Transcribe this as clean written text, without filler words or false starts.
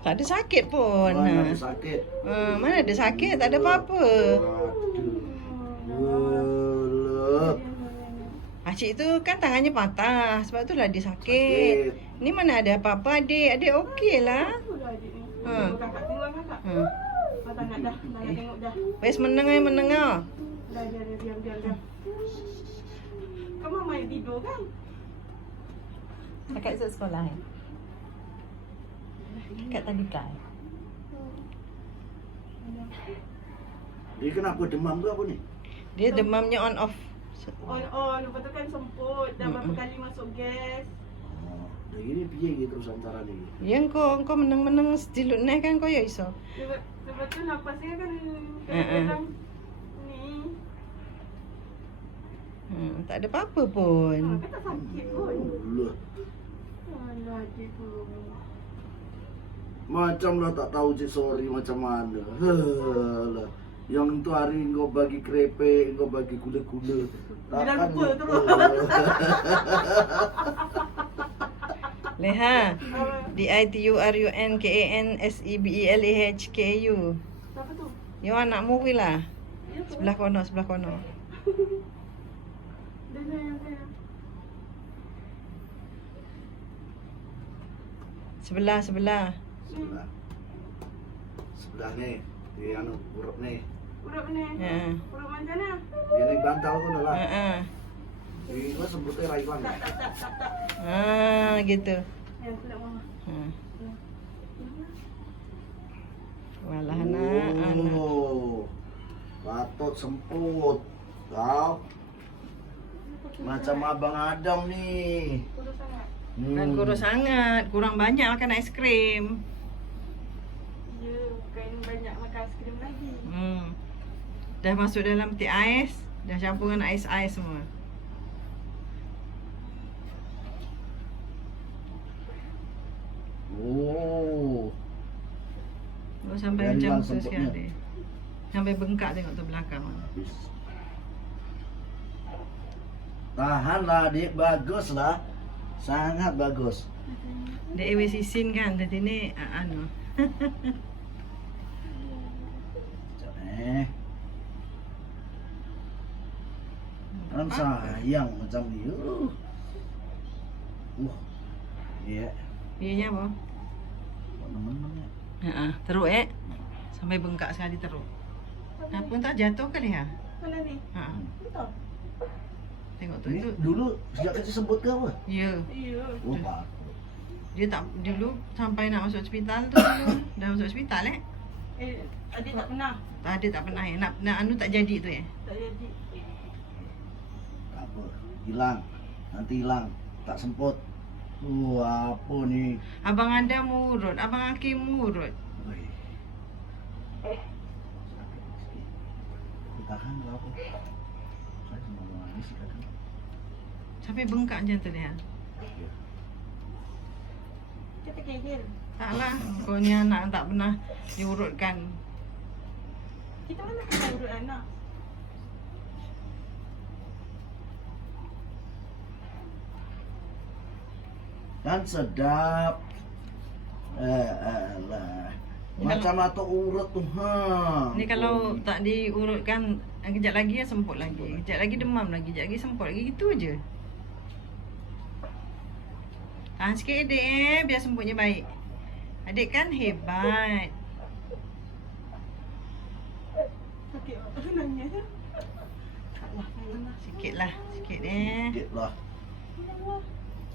Tak ada sakit pun. Mana ada sakit? Mana ada sakit? Tak ada apa-apa. Waduh. Acik tu kan tangannya patah. Sebab itulah dia sakit. Ni mana ada apa-apa adik. Adik okey lah. Kakak tengok kakak. Tak nak dah. Tak nak tengok dah. Wes menengah. Dah diam. Kamu main tidur kan? Kakak esok sekolah kan? Kakak tadi kan? Dia kenapa demam ke apa ni? Dia demamnya on off. On. Lepas tu kan semput. Dah berapa kali masuk gas. Dah gini piye gitu terus antara ni. Ya engkau meneng-meneng stilut naik kan kau ya iso. Lepas tu napasnya kan kadang-kadang ni. Tak ada apa-apa pun. Kan tak sakit pun. Allah. Alah adik pun. Macam lah tak tahu Cik Sorry macam mana. Halah. Yang tu hari kau bagi krepek, kau bagi gula-gula. Dia dah lupa terus. Leha. DITURUNKANSEBELAHKAU. Siapa tu? Yo anakmu weh lah. Sebelah kono. Dia. Sebelah. Sebelah ni. Dia anu urut ni. Urut ni. Ha. Urut macam mana? Dia ni bantal tu dah lah. Ha. Ini sebutnya Raiwan. Tak. Gitu. Ya, aku nak mama. Walah anak. Patut semput. Kau macam abang Adam ni. Kurus sangat. Dan kurus sangat, kurang banyak makan ais krim. Ya, bukan banyak makan aiskrim lagi. Dah masuk dalam peti ais, dah campur dengan ais-ais semua. Sampai Dari macam bang tu semputnya. sekali. Sampai bengkak tengok tu belakang. Tahanlah adik, baguslah. Sangat bagus. Dia ewe sisin kan, tadi ni anu. Kan sayang macam ni. Ya. Ianya apa? Teman-teman ya. Teruk sampai bengkak sekali teruk. Apa tak jatuh kali ya? Mana ni? Betul. Tengok tu Ni itu. dulu sejak kecil sebut ke apa? Ya. Ya. Oh, pak. Dia tak dulu sampai nak masuk hospital tu dulu. Dah masuk hospital Adik tak pernah. Ada tak pernah nak anu tak jadi tu Tak jadi. Tak apa. Hilang. Nanti hilang. Tak semput. Apa ni? Abang Adam murut, Abang Hakim murut. Oi. Tahan lah apa? Saya semua manis kadang. Sampai bengkak macam tu dia. Kita kehil. Taklah, kau ni anak tak pernah diurutkan. Kita mana pernah urut anak? Kan sedap. Alah. Macam atuk urut tu. Ni kalau tak diurutkan, kejap lagi semput lagi. Kejap lagi demam lagi, kejap lagi semput lagi. Gitu je. Tahan sikit adik biar semputnya baik. Adik kan hebat. Sakit apa nangis ya? Sikit lah. Sikit lah. Allah.